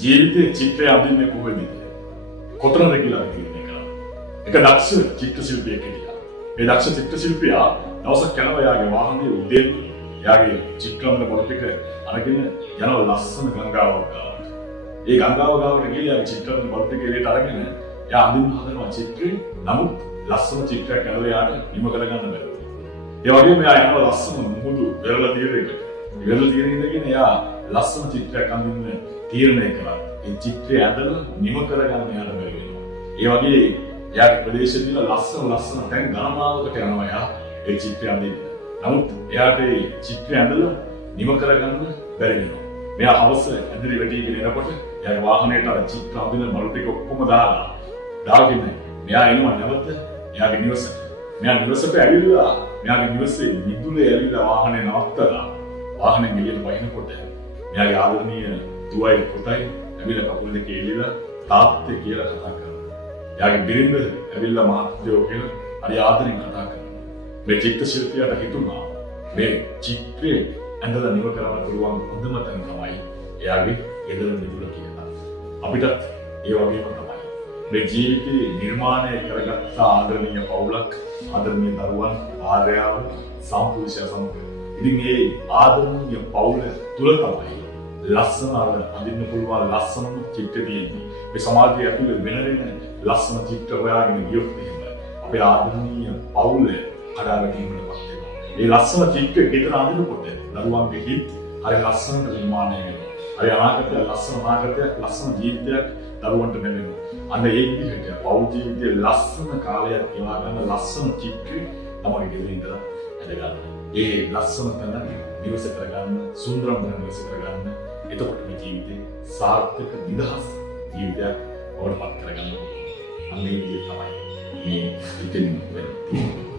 ජීවිතයේ චිත්‍රය අඳින්නේ කොහෙද? කොතනද කියලා තීරණය කරනවා. එක දක්ෂ චිත්‍ර ශිල්පියෙක් හිටියා. මේ දක්ෂ චිත්‍ර ශිල්පියා දවසක් යනවා යාගේ වාහනේ උදේම යාගේ චිත්‍රමය පොත ටික අරගෙන යනවා ලස්සන ගංගාවක් ගාවට. ඒ ගංගාව ගාවට ගිහලා යාගේ චිත්‍රමය පොත ටික එළියට අරගෙන යා අඳින්න හදනවා චිත්‍රේ. නමුත් ලස්සන චිත්‍රයක් කරලා යාට නිම කරගන්න බැහැ. ඒ වගේම යා යනවා ලස්සන මුහුදු වෙරළ තීරයකට. වෙරළ තීරේ ඉඳගෙන යා ලස්සන චිත්‍රයක් අඳින්න තීරණය කරා. ඒ චිත්‍රය ඇඳලා නිම කරගන්න යාට බැරි වෙනවා. ඒ වගේ යාගේ ප්‍රදේශයේදී ලස්සන තැන් ගණනාවකට යනවා යා ඒ චිත්‍රය අඳින්න. නමුත් එයාට ඒ චිත්‍රය ඇඳලා නිම කරගන්න බැරි වෙනවා. මෙයා හවස ඇඳරි වැටිගෙන එනකොට යාගේ වාහනේට අර චිත්‍ර අඳින මළු ටික ඔක්කොම දාගෙන මෙයා එනවා නැවත එයාගේ නිවසට. මෙයා නිවසට ඇවිල්ලා මෙයාගේ නිවසේ මිදුලේ ඇවිල්ලා වාහනේ නවත්තලා වාහනේ එළියට වහිනකොට මෙයාගේ ආදරණීය දුවයි පුතයි ඇවිල්ලා කකුල් දෙක එළිලා තාත්තේ කියලා කතා කරනවා. එයාගේ බිරිඳ ඇවිල්ලා මහත්තයෝ කියලා හරි ආදරෙන් කතා කරනවා. මේ චිත්‍ර ශිල්පියාට හිතුණා මේ චිත්‍රය ඇඳලා නිම කරන්න පුළුවන් හොඳම තැන තමයි එයාගේ ගෙදර මිදුල කියලා. අපිටත් ඒ වගේම තමයි. මේ ජීවිතේ නිර්මාණය කරගත්ත ආදරණීය පවුලක්, ආදරණීය දරුවන්, ආර්යාව, සම්පූර්ණය සමග. ඉතින් මේ ආදරණීය පවුල තුල තමයි ලස්සන අඳින්න පුළුවන් ලස්සනම චිත්‍ර තියෙන්නේ. මේ සමාජයේ ඇතුළේ වෙන ලස්සන චිත්‍ර හොයාගෙන ගියොත් එහෙම අපේ ආදරණීය පවුල කඩාවැටීමකටපත් වෙනවා. මේ ලස්සන චිත්‍ර ගෙදර අඳිනකොට දරුවන්ගේ හිත් හරි ලස්සනට නිර්මාණය වෙනවා. හරි අනාගතයක් ලස්සන ජීවිතයක් දරුවන්ට ලැබෙනවා. අන්න ඒ විදිහට පවුල් ජීවිතයේ ලස්සන කාලයක් ගෙවා ගන්න ලස්සන චිත්‍ර තමයි ගෙදර ඉඳලා ඇඳගන්න. ඒ ලස්සන තැන නිවස කරගන්න, සුන්දරම නිවස කරගන්න. එතකොට මේ ජීවිතේ සාර්ථක නිදහස් ජීවිතයක් වඩපත් කරගන්න. අන්න ඒ විදිහ තමයි මේ ඉතින් වෙන්නේ.